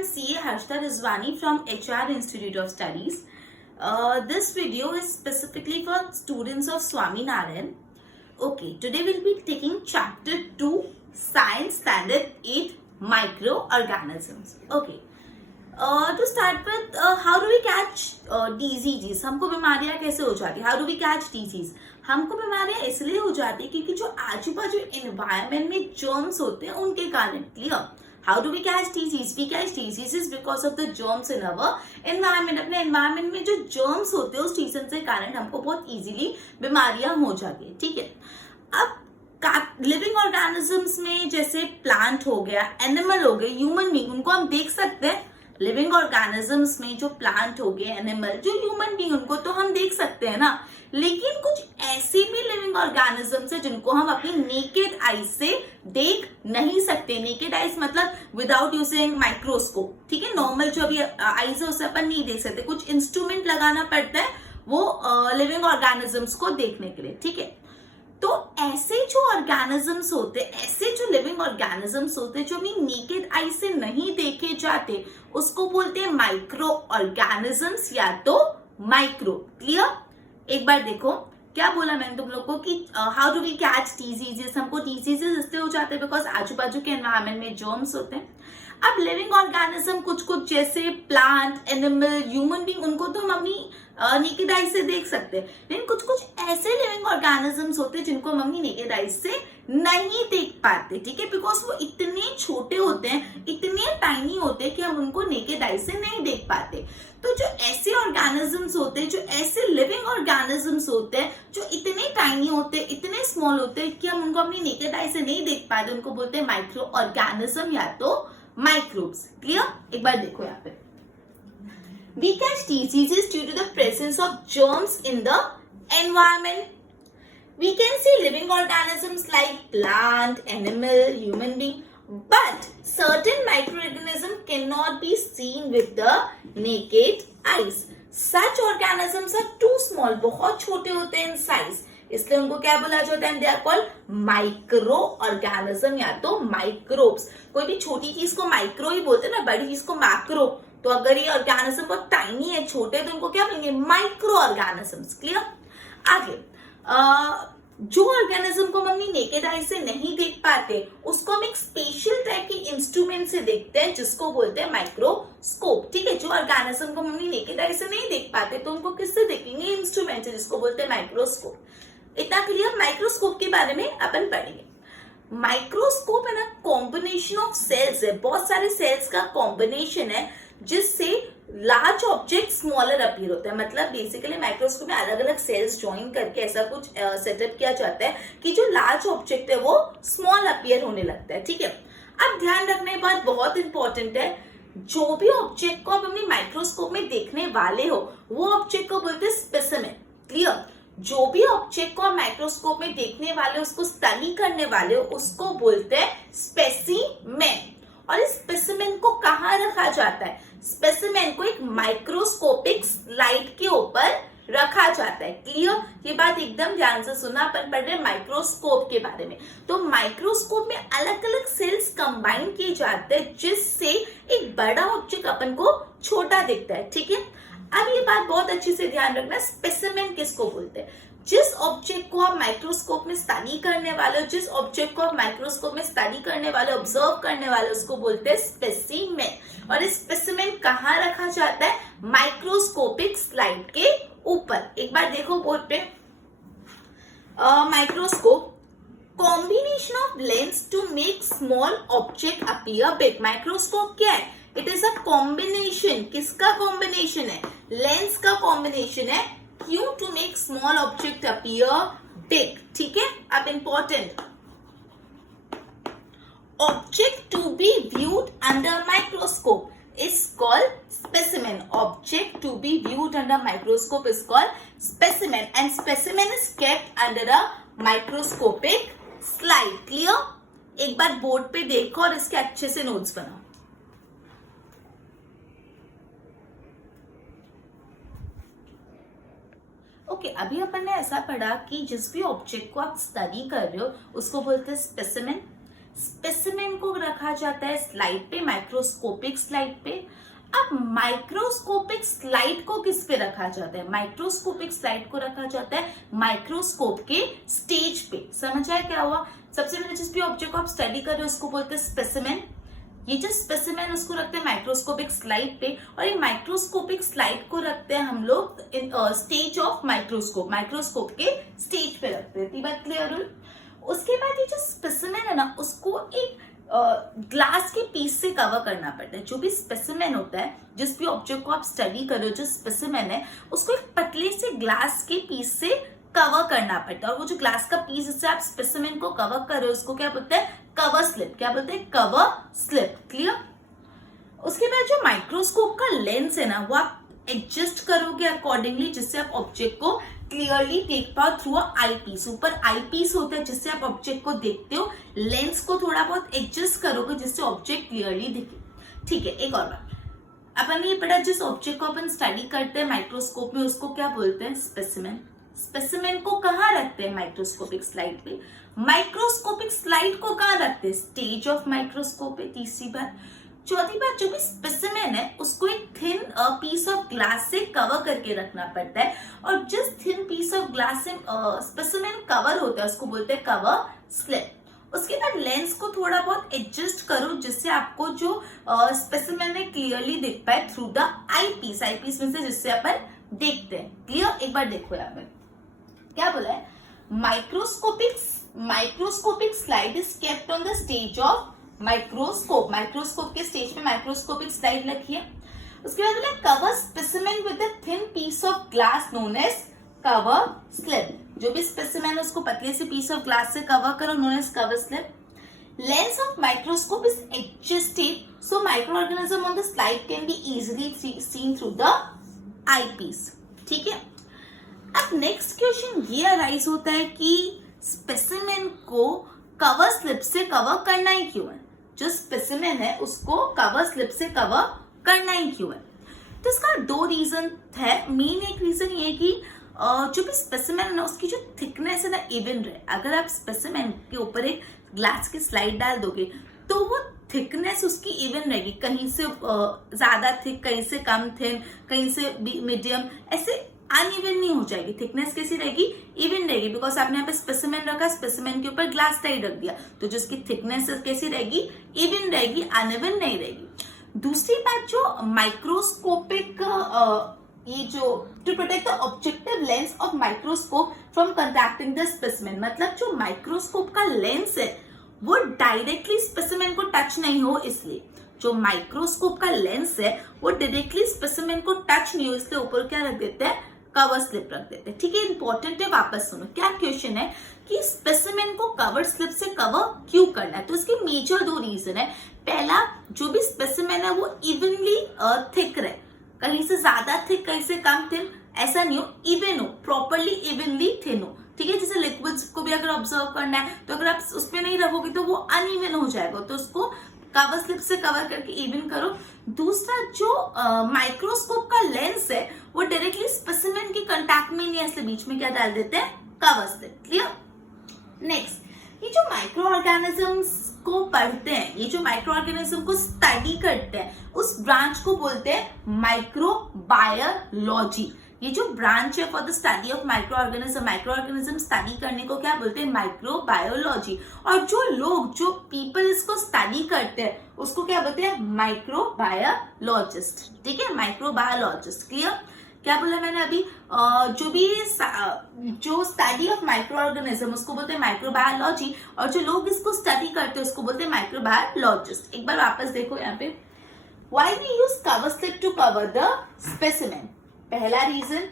I'm CA Harshita Rizwani from HR Institute of Studies. This video is specifically for students of Swaminarayan. Okay, today we'll be taking chapter 2, Science Standard 8, Microorganisms. Okay, to start with, how do we catch diseases? हमको बीमारियां कैसे हो जाती है? How do we catch disease? हमको बीमारियां इसलिए हो जाती है क्योंकि जो आजू बाजू एनवायरमेंट में जर्म्स होते हैं उनके कारण. Clear? How do we catch disease? We catch diseases because of the germs in our environment. अपने एनवायरमेंट में जो जर्म्स होते हैं उस रीजन से कारण हमको बहुत इजीली बीमारियां हो जाती है. ठीक है, अब लिविंग ऑर्गेनिजम्स में जैसे प्लांट हो गया, एनिमल हो गए, ह्यूमन बीइंग, उनको हम देख सकते हैं. लिविंग ऑर्गेनिजम्स में जो प्लांट हो गए, एनिमल, जो ह्यूमन बीइंग, उनको तो हम देख सकते हैं ना. लेकिन कुछ ऐसे भी लिविंग ऑर्गेनिजम्स है जिनको हम अपनी नेकेड आई से देख नहीं सकते. नेकेड आईज मतलब विदाउट यूजिंग माइक्रोस्कोप. ठीक है, नॉर्मल जो अभी आईज है उससे अपन नहीं देख सकते, कुछ इंस्ट्रूमेंट लगाना पड़ता है वो लिविंग ऑर्गेनिजम्स को देखने के लिए. ठीक है, तो ऐसे जो ऑर्गेनिजम्स होते, ऐसे जो लिविंग ऑर्गेनिजम्स होते जो अपनी नेकेड आई से नहीं देखे जाते, उसको बोलते हैं माइक्रो ऑर्गेनिजम्स या तो माइक्रो. क्लियर? एक बार देखो क्या बोला मैंने तुम लोग को कि how do we catch diseases. हमको डिजीजेस इसलिए हो जाते हैं बिकॉज आजू बाजू के एनवायरमेंट में जर्म्स होते हैं. अब लिविंग ऑर्गेनिज्म कुछ कुछ जैसे प्लांट, एनिमल, ह्यूमन बीइंग, उनको तो हम अपनी नेकेड आई से देख सकते हैं. लेकिन कुछ कुछ ऐसे लिविंग ऑर्गेनिजम्स होते हैं जिनको हम अपनी नेकेड आई से नहीं देख पाते. ठीक है, बिकॉज वो इतने छोटे होते हैं, इतने टाइनी होते हैं कि हम उनको नेकेड आई से नहीं देख पाते. तो जो ऐसे ऑर्गेनिजम्स होते हैं, जो ऐसे लिविंग ऑर्गेनिजम्स होते हैं जो इतने टाइनी होते हैं, इतने स्मॉल होते हैं कि हम उनको अपनी नेकेड आई से नहीं देख पाते, उनको बोलते हैं माइक्रो ऑर्गेनिज्म या तो माइक्रोब्स. क्लियर? एक बार देखो यहाँ पे, we catch diseases due to the presence of germs in the environment. We can see living organisms like plant, animal, human being, but certain microorganisms cannot be seen with the naked eyes. Such organisms are too small, बहुत छोटे होते हैं in size, इसलिए उनको क्या बोला जाता है? They are called micro organism या तो माइक्रोब्स. कोई भी छोटी चीज को माइक्रो ही बोलते हैं ना, बड़ी चीज को मैक्रो. तो अगर ये ऑर्गेनिज्म बहुत टाइनी है, छोटे, तो उनको क्या बोलेंगे? Micro organisms. क्लियर? आगे, जो ऑर्गेनिज्म को हम अपनी नेकेड आई से नहीं देख पाते उसको हम एक स्पेशल टाइप के इंस्ट्रूमेंट से देखते हैं जिसको बोलते हैं माइक्रोस्कोप. ठीक है, जो ऑर्गेनिज्म को हम अपनी नेकेड आई से नहीं देख पाते तो उनको किससे देखेंगे? इंस्ट्रूमेंट से, जिसको बोलते हैं माइक्रोस्कोप. इतना क्लियर? माइक्रोस्कोप के बारे में अपन पढ़ेंगे. माइक्रोस्कोप है ना, कॉम्बिनेशन ऑफ सेल्स है, बहुत सारे सेल्स का कॉम्बिनेशन है जिससे लार्ज ऑब्जेक्ट स्मॉलर अपीयर होता है. मतलब बेसिकली माइक्रोस्कोप में अलग अलग सेल्स ज्वाइन करके ऐसा कुछ सेटअप किया जाता है कि जो लार्ज ऑब्जेक्ट है वो स्मॉल अपीयर होने लगता है. ठीक है, अब ध्यान रखने की बात बहुत इंपॉर्टेंट है, जो भी ऑब्जेक्ट को आप अपनी माइक्रोस्कोप में देखने वाले हो वो ऑब्जेक्ट को बोलते हैं स्पेसिमेन. क्लियर? जो भी ऑब्जेक्ट को आप माइक्रोस्कोप में देखने वाले हो, उसको स्टडी करने वाले हो, उसको बोलते हैं स्पेसिमेन. और इस स्पेसिमेन को कहाँ रखा जाता है? स्पेसिमेन को एक माइक्रोस्कोपिक स्लाइड के ऊपर रखा जाता है. क्लियर? ये बात एकदम ध्यान से सुना, अपन पढ़ रहे हैं माइक्रोस्कोप के बारे में. तो माइक्रोस्कोप में अलग अलग सेल्स कंबाइन किए जाते हैं जिससे एक बड़ा ऑब्जेक्ट अपन को छोटा दिखता है. ठीक है, अब ये बात बहुत अच्छे से ध्यान रखना, स्पेसिमेन किसको बोलते हैं? जिस ऑब्जेक्ट को आप माइक्रोस्कोप में स्टडी करने वाले हो, जिस ऑब्जेक्ट को आप माइक्रोस्कोप में स्टडी करने वाले, ऑब्जर्व करने वाले, उसको बोलते हैं स्पेसिमेन. और इस स्पेसिमेन कहाँ रखा जाता है? माइक्रोस्कोपिक स्लाइड के ऊपर. एक बार देखो बोर्ड पे, microscope, combination of lens to make small object appear big. Microscope क्या है? It is a combination. किसका कॉम्बिनेशन है? लेंस का कॉम्बिनेशन है. क्यों? To make small object appear big. ठीक है, अब important, object to be viewed under microscope is called specimen. Object to be viewed under microscope is called specimen, and specimen is kept under a microscopic slide. Clear? एक बार board पे देखो और इसके अच्छे से नोट्स बनाओ. ओके, अभी अपन ने ऐसा पढ़ा कि जिस भी ऑब्जेक्ट को आप स्टडी कर रहे हो उसको बोलते हैं स्पेसिमेन. स्पेसिमेन को रखा जाता है स्लाइड पे, माइक्रोस्कोपिक स्लाइड पे। अब माइक्रोस्कोपिक स्लाइड को किस पे रखा जाता है? माइक्रोस्कोपिक स्लाइड को रखा जाता है माइक्रोस्कोप के स्टेज पे। समझ आया क्या हुआ? सबसे पहले जिस भी ऑब्जेक्ट को आप स्टडी कर रहे हो उसको बोलते हैं स्पेसिमेन। ये जो स्पेसिमेन उसको रखते हैं माइक्रोस्कोपिक स्लाइड पे, और ये माइक्रोस्कोपिक स्लाइड को रखते हैं हम लोग in stage of microscope, microscope के स्टेज पे रखते हैं। बात क्लियर हुई? उसके बाद ये जो स्पेसिमेन है ना, उसको एक ग्लास के पीस से कवर करना पड़ता है। जो भी स्पेसिमेन होता है, जिस भी ऑब्जेक्ट को आप स्टडी कर रहे हो, जो स्पेसिमेन है उसको एक पतले से ग्लास के पीस से कवर करना पड़ता है। और वो जो ग्लास का पीस जिससे आप स्पेसिमेन को कवर कर रहे हो उसको क्या बोलते हैं? Cover slip. क्या बोलते हैं? Cover slip. क्लियर? उसके बाद जो माइक्रोस्कोप का लेंस है ना, वो आप एडजस्ट करोगे अकॉर्डिंगली, जिससे आप ऑब्जेक्ट को क्लियरली देख पाओ थ्रू आई पीस। ऊपर आई पीस होता है जिससे आप ऑब्जेक्ट को देखते हो, लेंस को थोड़ा बहुत एडजस्ट करोगे जिससे ऑब्जेक्ट क्लियरली दिखे। ठीक है, एक और बात, अपन ये पढ़ा जिस ऑब्जेक्ट को अपन स्टडी करते हैं माइक्रोस्कोप में उसको क्या बोलते हैं? स्पेसिमेन। स्पेसिमेन को कहाँ रखते हैं? माइक्रोस्कोपिक स्लाइड पे। माइक्रोस्कोपिक स्लाइड को कहाँ रखते हैं? स्टेज ऑफ माइक्रोस्कोप पे। तीसरी बात। चौथी बात, जो भी स्पेसिमेन है उसको एक थिन पीस ऑफ ग्लास से कवर करके रखना पड़ता है, और जिस थिन पीस ऑफ ग्लास से स्पेसिमेन कवर होता है उसको बोलते हैं कवर स्लिप। उसके बाद लेंस को थोड़ा बहुत एडजस्ट करो जिससे आपको जो स्पेसिमेन है क्लियरली दिख पाए through the eyepiece. Eyepiece में से जिससे अपन देखते हैं। क्लियर? एक बार देखो यहाँ पे क्या बोला है? Microscopic slide is kept on the stage of microscope. Microscope के स्टेज पे माइक्रोस्कोपिक स्लाइड रखी है। उसके बाद बोला cover specimen with a thin piece of glass known as cover slip. जो भी स्पेसिमेन है उसको पतले से पीस ऑफ ग्लास से कवर करो, known as cover slip. Lens of microscope is adjusted so microorganism on the slide can be easily seen through the eyepiece. ठीक है? अब नेक्स्ट क्वेश्चन ये अराइज होता है कि स्पेसिमेन को कवर स्लिप से कवर करना ही क्यों है? जो स्पेसिमेन है उसको कवर स्लिप से कवर करना ही क्यों है? तो इसका दो रीजन है। मेन एक रीजन ये कि जो भी स्पेसिमेन है ना उसकी जो थिकनेस है ना इवन रहे। अगर आप स्पेसिमेन के ऊपर एक ग्लास की स्लाइड डाल दोगे तो वो थिकनेस उसकी इवन रहेगी, कहीं से ज्यादा थिक, कहीं से कम थिन, कहीं से मीडियम, ऐसे अनइवन नहीं हो जाएगी। थिकनेस कैसी रहेगी? इवन रहेगी, बिकॉज आपने यहाँ पे स्पेसिमेन रखा, स्पेसिमेन के ऊपर ग्लास स्लाइड रख दिया, तो जो उसकी थिकनेस कैसी रहेगी? इवन रहेगी, अनइवन नहीं रहेगी। दूसरी बात, जो माइक्रोस्कोपिक ये जो to protect the objective lens of microscope from contacting the specimen, मतलब जो माइक्रोस्कोप का लेंस है वो डायरेक्टली स्पेसिमेन को टच नहीं हो, इसलिए जो माइक्रोस्कोप का लेंस है वो डायरेक्टली स्पेसिमेन को टच नहीं हो, इसलिए ऊपर क्या रख देते हैं? कवर स्लिप रख देते हैं। ठीक है, इंपॉर्टेंट है, वापस सुनो। क्या क्वेश्चन है कि स्पेसिमेन को कवर स्लिप से कवर क्यों करना है? तो इसके मेजर दो रीजन है। पहला, जो भी स्पेसिमेन है वो इवनली थिक रहे, कहीं से ज्यादा थिक, कहीं से कम थिन, ऐसा नहीं हो, इवन हो, प्रॉपरली इवनली थिन हो। ठीक है, जैसे लिक्विड्स को भी अगर ऑब्जर्व करना है तो अगर आप उसमें नहीं रखोगे तो वो अनइवन हो जाएगा, तो उसको कवर स्लिप से कवर करके इवन करो। दूसरा, जो माइक्रोस्कोप का लेंस है वो डायरेक्टली स्पेसिमेन के कांटेक्ट में नहीं है, इसलिए बीच में क्या डाल देते हैं? Cover slip. क्लियर? नेक्स्ट, ये जो माइक्रो ऑर्गेनिजम्स को पढ़ते हैं, ये जो माइक्रो ऑर्गेनिज्म को स्टडी करते हैं, उस ब्रांच को बोलते हैं माइक्रोबायोलॉजी। ये जो ब्रांच है for the study of micro organism study करने को क्या बोलते हैं? माइक्रोबायोलॉजी। और जो लोग, जो पीपल इसको स्टडी करते हैं उसको क्या बोलते हैं? माइक्रोबायोलॉजिस्ट। ठीक है, माइक्रोबायोलॉजिस्ट। क्लियर? क्या बोला मैंने अभी? जो भी जो स्टडी ऑफ माइक्रो ऑर्गेनिज्म उसको बोलते हैं माइक्रोबायोलॉजी, और जो लोग इसको स्टडी करते हैं उसको बोलते हैं माइक्रोबायोलॉजिस्ट। एक बार वापस देखो यहाँ पे, why we use cover slip to cover the specimen. पहला reason,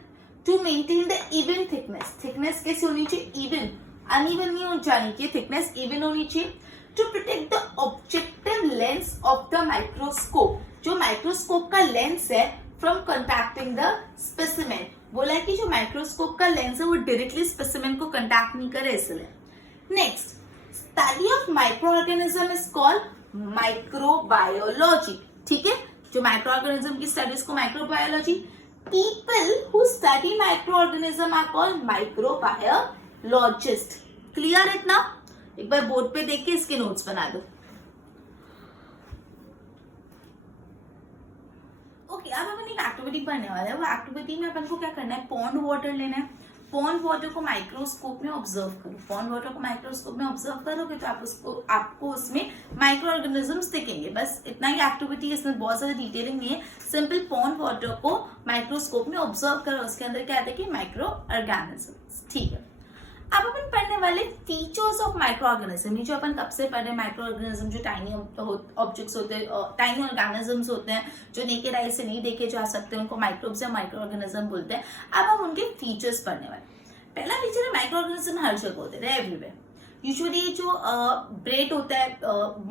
to maintain the even thickness. Thickness कैसी होनी चाहिए? इवन, अनइवन नहीं हो जानी चाहिए, थिकनेस इवन होनी चाहिए। To protect the objective lens of the microscope, जो माइक्रोस्कोप का लेंस है, फ्रॉम कंटैक्टिंग द स्पेसिमेन। बोला है कि जो माइक्रोस्कोप का लेंस है वो डायरेक्टली स्पेसिमेन को कंटैक्ट नहीं करे, इसलिए। Next, study of micro organism is called microbiology. ठीक है, जो माइक्रो ऑर्गेनिज्म की स्टडीज को microbiology. People who study microorganism are called microbiologist. Clear इतना? एक बार बोर्ड पे देख के इसके नोट्स बना दो। ओके, अब अपन एक एक्टिविटी पढ़ने वाले हैं। वो एक्टिविटी में अपन को क्या करना है, पॉन्ड वाटर लेना है। पॉन्ड वाटर को माइक्रोस्कोप में ऑब्जर्व करो। पॉन्ड वाटर को माइक्रोस्कोप में ऑब्जर्व करोगे तो आपको उसमें माइक्रो ऑर्गेनिजम्स दिखेंगे। बस इतना ही एक्टिविटी, इसमें बहुत ज्यादा डिटेलिंग नहीं है। सिंपल पॉन्ड वाटर को माइक्रोस्कोप में ऑब्जर्व करो, उसके अंदर क्या आता है कि माइक्रो ऑर्गेनिजम्स। ठीक है, अब अपन पढ़ने वाले फीचर्स ऑफ माइक्रो ऑर्गेनिज्म। ये जो अपन कब से पढ़ रहे हैं, माइक्रो ऑर्गेनिज्म जो टाइनी ऑब्जेक्ट्स होते हैं, टाइनी ऑर्गेनिजम्स होते हैं जो नेकेड आई से नहीं देखे जा सकते, उनको माइक्रोब्स या माइक्रो ऑर्गेनिज्म बोलते हैं। अब हम उनके फीचर्स पढ़ने वाले। पहला फीचर है माइक्रो ऑर्गेनिज्म हर जगह होते हैं, एवरीवेयर। यूजुअली जो ब्रेड होता है,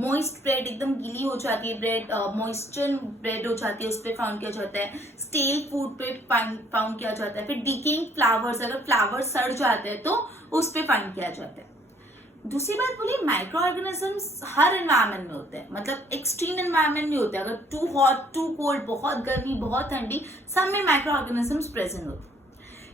मॉइस्ट ब्रेड, एकदम गीली हो जाती है ब्रेड, मॉइस्चर ब्रेड हो जाती है, उस पर फाउंड किया जाता है। स्टेल फूड पे फाउंड किया जाता है। फिर डिकेइंग फ्लावर्स, अगर फ्लावर्स सड़ जाते हैं तो उस पे फाइंड किया जाता है। दूसरी बात बोली, माइक्रो ऑर्गेनिजम्स हर एनवायरमेंट में होते हैं, मतलब एक्सट्रीम एनवायरमेंट में होते हैं। अगर टू हॉट, टू कोल्ड, बहुत गर्मी, बहुत ठंडी, सब में माइक्रो ऑर्गेनिजम्स प्रेजेंट होते हैं।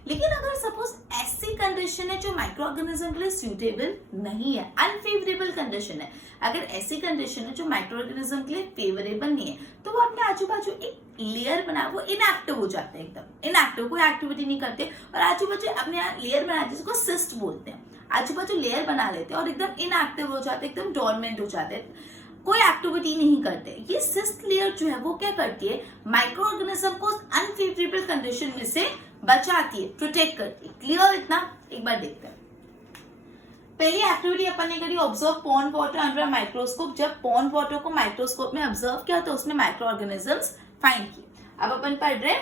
लेकिन अगर सपोज ऐसी कंडीशन है जो माइक्रो ऑर्गेनिज्म के लिए सूटेबल नहीं है, अनफेवरेबल कंडीशन है, अगर ऐसी कंडीशन है जो माइक्रो ऑर्गेनिज्म के लिए फेवरेबल नहीं है, तो वो अपने आजू बाजू एक लेयर बना, वो इनएक्टिव हो जाते हैं, एकदम इनएक्टिव, कोई एक्टिविटी नहीं करते और आजू बाजू अपने लेयर बनाते हैं, जिसको सिस्ट बोलते हैं। आजू बाजू लेयर बना लेते हैं और एकदम इनएक्टिव हो जाते हैं, एकदम डोरमेंट हो जाते हैं, कोई एक्टिविटी नहीं करते। ये सिस्ट लेयर जो है वो क्या करती है, माइक्रो ऑर्गेनिज्म को अनफेवरेबल कंडीशन में से बचाती है, प्रोटेक्ट करती है। क्लियर इतना? एक बार देखते हैं। पहली एक्टिविटी अपन ने करी, observe pond water under microscope. जब पॉन्ड वाटर को माइक्रोस्कोप में ऑब्जर्व किया तो उसमें माइक्रो ऑर्गेनिजम्स फाइंड किए। अब अपन पढ़ रहे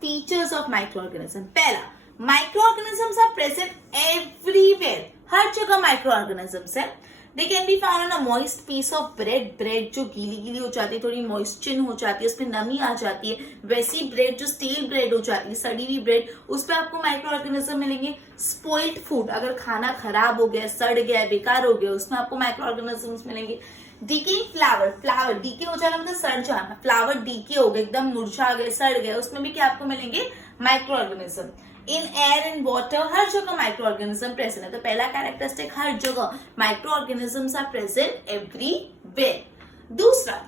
फीचर्स ऑफ माइक्रो ऑर्गेनिज्म। पहला, micro organisms are present everywhere, हर जगह माइक्रो ऑर्गेनिजम्स है। They can be found on a moist piece of bread. Bread जो गीली गीली हो जाती है, थोड़ी मॉइस्चर हो जाती है, उसमें नमी आ जाती है, वैसी ब्रेड जो स्टील ब्रेड हो जाती है, सड़ी हुई ब्रेड, उस पर आपको माइक्रो ऑर्गेनिज्म मिलेंगे। स्पॉइल्ड फूड, अगर खाना खराब हो गया, सड़ गया, बेकार हो गया, उसमें आपको माइक्रो ऑर्गेनिजम्स मिलेंगे। डीकेइंग फ्लावर, फ्लावर डीके हो जाना मतलब सड़ जाना, फ्लावर डीके हो गए, एकदम मुरझा गए, सड़ गए, उसमें भी क्या आपको मिलेंगे, micro organism. In air and water, हर जगह माइक्रो ऑर्गेनिज्म प्रेजेंट है। तो पहला कैरेक्टरिस्टिक, हर जगह micro organisms are present everywhere. दूसरा,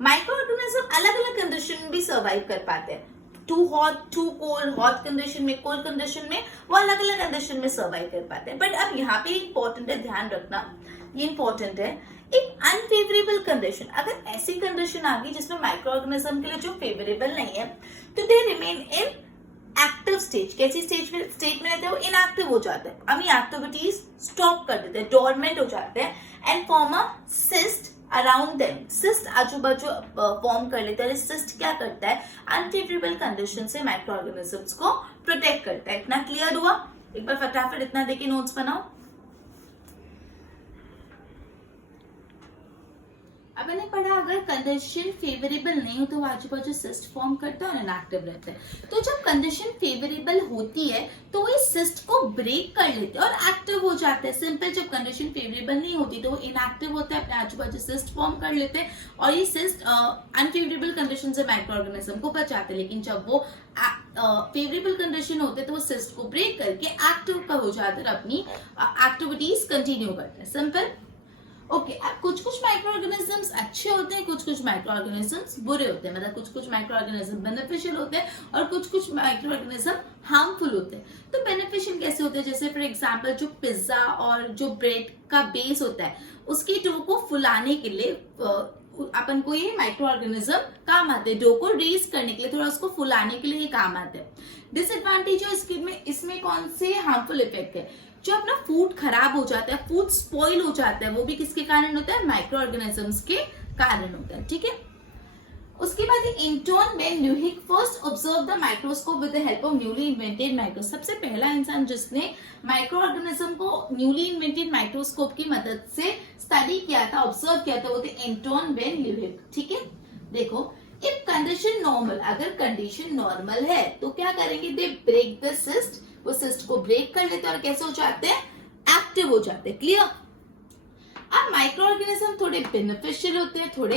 माइक्रो ऑर्गेनिज्म अलग अलग कंडीशन में भी सर्वाइव कर पाते हैं। Too hot, too cold, hot condition में, कोल्ड कंडीशन में, वो अलग अलग कंडीशन में सर्वाइव कर पाते हैं। बट अब यहाँ पे इंपॉर्टेंट है, ध्यान रखना, ये इंपॉर्टेंट है, एक अनफेवरेबल कंडीशन, अगर ऐसी कंडीशन आ गई जिसमें माइक्रो ऑर्गेनिज्म के लिए जो फेवरेबल नहीं है, तो they remain in active stage. कैसी स्टेट में रहते हैं वो, इनएक्टिव हो जाते हैं, अपनी एक्टिविटीज स्टॉप कर देते हैं, डोरमेंट हो जाते हैं and form a cyst around them. Cyst आजू बाजू फॉर्म कर लेते हैं। सिस्ट क्या करता है, अनफेवरेबल कंडीशन से माइक्रो ऑर्गेनिजम्स को प्रोटेक्ट करता है। इतना क्लियर हुआ? एक बार फटाफट इतना देके नोट्स बनाओ। अब मैंने पढ़ा, अगर कंडीशन फेवरेबल नहीं हो तो वो आजू बाजू सिस्ट फॉर्म करता है और इनएक्टिव रहता है। तो जब कंडीशन फेवरेबल होती है तो वो इस सिस्ट को ब्रेक कर लेते हैं और एक्टिव हो जाते हैं। सिंपल, जब कंडीशन फेवरेबल नहीं होती तो वो इनएक्टिव होता है, अपने आजू बाजू सिस्ट फॉर्म कर लेते हैं और ये सिस्ट अनफेवरेबल कंडीशन से माइक्रो ऑर्गेनिज्म को बचाते हैं। लेकिन जब वो फेवरेबल कंडीशन होते हैं तो वो सिस्ट को ब्रेक करके एक्टिव हो जाते हैं, अपनी एक्टिविटीज कंटिन्यू करते हैं। सिंपल। ओके, अब कुछ माइक्रो ऑर्गेनिजम्स अच्छे होते हैं, कुछ माइक्रो ऑर्गेनिजम्स बुरे होते हैं, मतलब कुछ माइक्रो ऑर्गेनिज्म बेनिफिशियल होते हैं और कुछ माइक्रो ऑर्गेनिज्म हार्मफुल होते हैं। तो बेनिफिशियल कैसे होते हैं, जैसे फॉर एग्जांपल जो पिज्जा और जो ब्रेड का बेस होता है, उसकी डो को फुलाने के लिए अपन को ये माइक्रो ऑर्गेनिज्म काम आते हैं। डो को रेज करने के लिए, थोड़ा उसको फुलाने के लिए ये काम आते हैं। डिसएडवांटेज है इसमें कौन से हार्मफुल इफेक्ट है, जो अपना फूड खराब हो जाता है, फूड स्पॉइल हो जाता है, वो भी किसके कारण होता है, माइक्रो ऑर्गेनिजम्स के कारण होता है। ठीक है, उसके बाद Antonie van Leeuwenhoek first observe the microscope with the help of newly invented microscope. सबसे पहला इंसान जिसने माइक्रो ऑर्गेनिज्म को न्यूली इन्वेंटेड माइक्रोस्कोप की मदद से स्टडी किया था, ऑब्जर्व किया था, वो थे एंटोन वेन ल्यूहिक। ठीक है, देखो, इफ कंडीशन नॉर्मल, अगर कंडीशन नॉर्मल है तो क्या करेंगे, दे ब्रेक द सिस्ट, वो सिस्ट को ब्रेक कर लेते हैं और कैसे हो जाते हैं, एक्टिव हो जाते हैं। क्लियर? अब माइक्रो ऑर्गेनिज्म थोड़े बेनिफिशियल होते हैं, थोड़े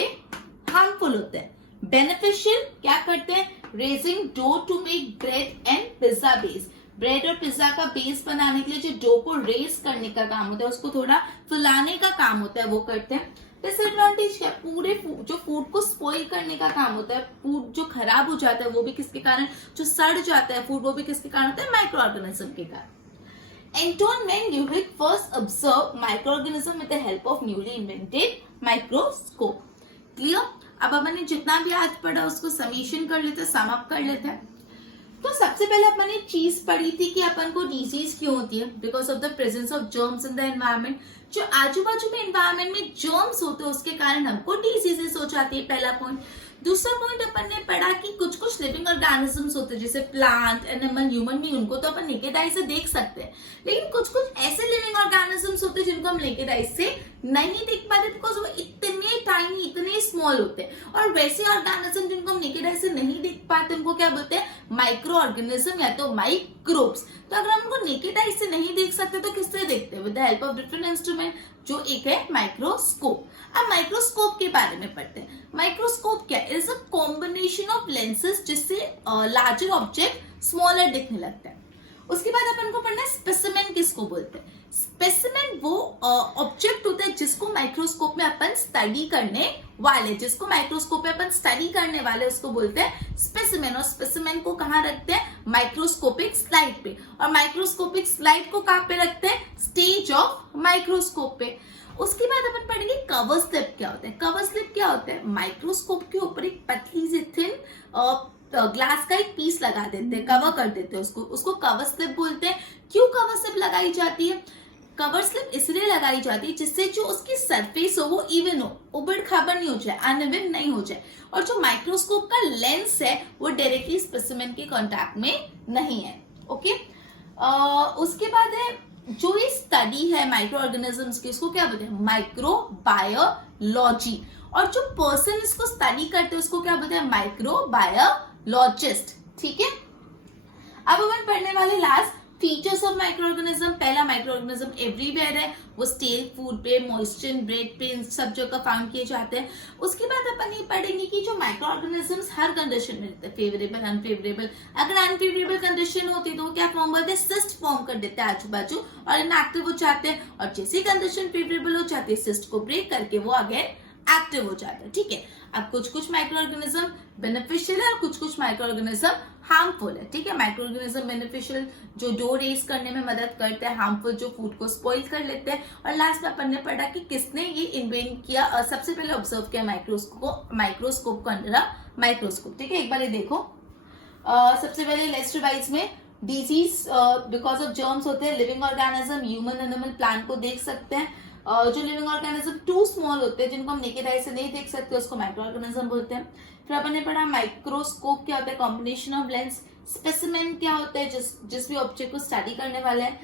हार्मफुल होते हैं। बेनिफिशियल क्या करते हैं, raising dough to make bread and pizza base. Bread और पिज्जा का बेस बनाने के लिए जो डो को रेस करने का काम होता है, उसको थोड़ा फुलाने का काम होता है, वो करते हैं। डिसएडवांटेज क्या, पूरे जो फूड को स्पॉइल करने का काम होता है, फूड जो खराब हो जाता है वो भी किसके कारण, जो सड़ जाता है फूड वो भी किसके कारण होता है, माइक्रो ऑर्गेनिज्म के कारण। Anton van Leeuwenhoek first observed microorganism with the help of newly invented microscope. Clear? अब अपन ने जितना भी आज पढ़ा उसको समीशन कर लेते हैं, सम अप कर लेते हैं। तो सबसे पहले अपन ने चीज पढ़ी थी कि अपन को डिजीज क्यों होती है, because of the presence of germs in the environment. जो आजू बाजू में एनवायरमेंट में जर्म्स होते हैं उसके कारण हमको डिजीजेस हो जाती है, पहला पॉइंट। दूसरा पॉइंट अपन ने पढ़ा कि कुछ कुछ लिविंग ऑर्गेनिजम्स होते हैं जैसे प्लांट, एनिमल, ह्यूमन भी, उनको तो अपन नेकेड आई से देख सकते हैं, लेकिन कुछ कुछ ऐसे लिविंग ऑर्गेनिजम्स होते हैं जिनको हम नेकेड आई से नहीं देख पाते बिकॉज वो इतने टाइनी, इतने स्मॉल होते हैं। और वैसे ऑर्गेनिज्म जिनको हम नेकेड आई से नहीं देख पाते उनको क्या बोलते हैं, माइक्रो ऑर्गेनिज्म या तो माइक्रोब्स। तो अगर हम उनको नेकेड आई से नहीं देख सकते तो किससे देखते हैं, with the help of different instrument, जो एक है माइक्रोस्कोप। अब माइक्रोस्कोप के बारे में पढ़ते हैं। माइक्रोस्कोप क्या है, is a combination of lenses जिससे लार्जर ऑब्जेक्ट स्मॉलर दिखने लगता है। उसके बाद अपन को पढ़ना है स्पेसिमेन किसको बोलते हैं। स्पेसिमेन वो ऑब्जेक्ट होता है जिसको माइक्रोस्कोप में अपन स्टडी करने वाले, जिसको माइक्रोस्कोप में अपन स्टडी करने वाले उसको बोलते हैं स्पेसिमेन। और स्पेसिमेन को कहाँ रखते हैं, माइक्रोस्कोपिक स्लाइड पे। और माइक्रोस्कोपिक स्लाइड को कहाँ पे रखते हैं, स्टेज ऑफ माइक्रोस्कोप पे। उसके बाद अपन पढ़ेंगे कवर स्लिप क्या होता है। कवर स्लिप क्या होता है, माइक्रोस्कोप के ऊपर एक पतली सी थिन ग्लास का एक पीस लगा देते हैं, कवर कर देते हैं उसको कवर स्लिप बोलते हैं। क्यों कवर स्लिप लगाई जाती है, कवर स्लिप इसलिए लगाई जाती है जिससे जो उसकी सरफेस हो वो इवन हो, उबड़ खाबड़ नहीं हो जाए, अनइवन नहीं हो जाए। और जो माइक्रोस्कोप का लेंस है वो डायरेक्टली स्पेसिमेन के कांटेक्ट में नहीं है। ओके, उसके बाद है जो ये स्टडी है माइक्रो ऑर्गेनिजम्स की, उसको क्या बोलते हैं, माइक्रोबायोलॉजी। और जो पर्सन इसको स्टडी करते हैं उसको क्या बोलते हैं, माइक्रोबायोलॉजिस्ट। ठीक है, अब अपन पढ़ने वाले last features of micro organism. पहला, माइक्रो ऑर्गेनिज्म एवरीवेयर है, वो स्टेल फूड पे, मॉइस्चर, ब्रेड पे, इन सब जगह फाउंड किए जाते हैं। उसके बाद अपन ये पढ़ेंगे कि जो माइक्रो ऑर्गेनिजम्स हर कंडीशन में रहते हैं, फेवरेबल, अनफेवरेबल। अगर अनफेवरेबल कंडीशन होती है तो वो क्या फॉर्म करते हैं, सिस्ट फॉर्म कर देते हैं आजू बाजू और इनएक्टिव हो जाते हैं। और जैसी कंडीशन फेवरेबल हो जाती है, सिस्ट को ब्रेक करके वो अगेन एक्टिव हो जाता है। ठीक है, अब कुछ कुछ माइक्रो ऑर्गेनिज्म बेनिफिशियल है और कुछ कुछ माइक्रो ऑर्गेनिज्म हार्मफुल है। ठीक है, माइक्रो ऑर्गेनिज्म बेनिफिशियल जो डो रेस करने में मदद करते हैं, हार्मफुल जो फूड को स्पॉइल कर लेते हैं। और लास्ट में अपन ने पढ़ा कि किसने ये इन्वेंट किया, सबसे पहले ऑब्जर्व किया माइक्रोस्कोप को अंडर माइक्रोस्कोप। ठीक है, एक बार ये देखो, सबसे पहले लेट्स रिवाइज में डिजीज बिकॉज ऑफ जर्म्स होते हैं, living organism, human, animal, plant को देख सकते हैं। जो लिविंग ऑर्गेनिज्म टू स्मॉल होते हैं जिनको हम नेकेड आई से नहीं देख सकते उसको माइक्रो ऑर्गेनिज्म बोलते हैं। फिर अपन ने पढ़ा माइक्रोस्कोप क्या होता है, कॉम्बिनेशन ऑफ लेंस। स्पेसिमेन क्या होता है, जिस भी ऑब्जेक्ट को स्टडी करने वाले हैं।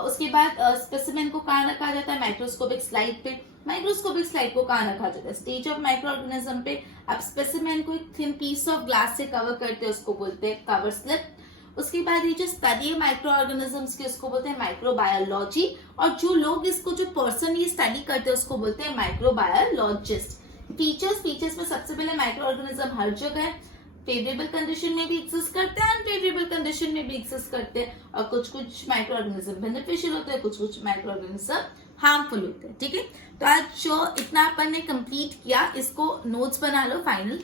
उसके बाद स्पेसिमेन को कहाँ रखा जाता है, माइक्रोस्कोपिक स्लाइड पे। माइक्रोस्कोपिक स्लाइड को कहाँ रखा जाता है, स्टेज ऑफ माइक्रो ऑर्गेनिज्म पे। अब स्पेसिमेन को एक थिन पीस ऑफ ग्लास से कवर करते हैं, उसको बोलते हैं कवर स्लिप। उसके बाद ये जो स्टडी है माइक्रो ऑर्गेनिजम्स की उसको बोलते हैं माइक्रोबायोलॉजी। और जो लोग इसको, जो पर्सन ये स्टडी करते हैं उसको बोलते हैं माइक्रोबायोलॉजिस्ट। फीचर्स में सबसे पहले माइक्रो ऑर्गेनिज्म हर जगह है, फेवरेबल कंडीशन में भी एग्जिस्ट करते हैं, अनफेवरेबल कंडीशन में भी एग्जिस्ट करते हैं। और कुछ कुछ माइक्रो ऑर्गेनिज्म बेनिफिशियल होते हैं, कुछ कुछ माइक्रो ऑर्गेनिज्म हार्मफुल होते हैं। ठीक है, तो आज जो इतना अपन ने कंप्लीट किया इसको नोट्स बना लो फाइनल।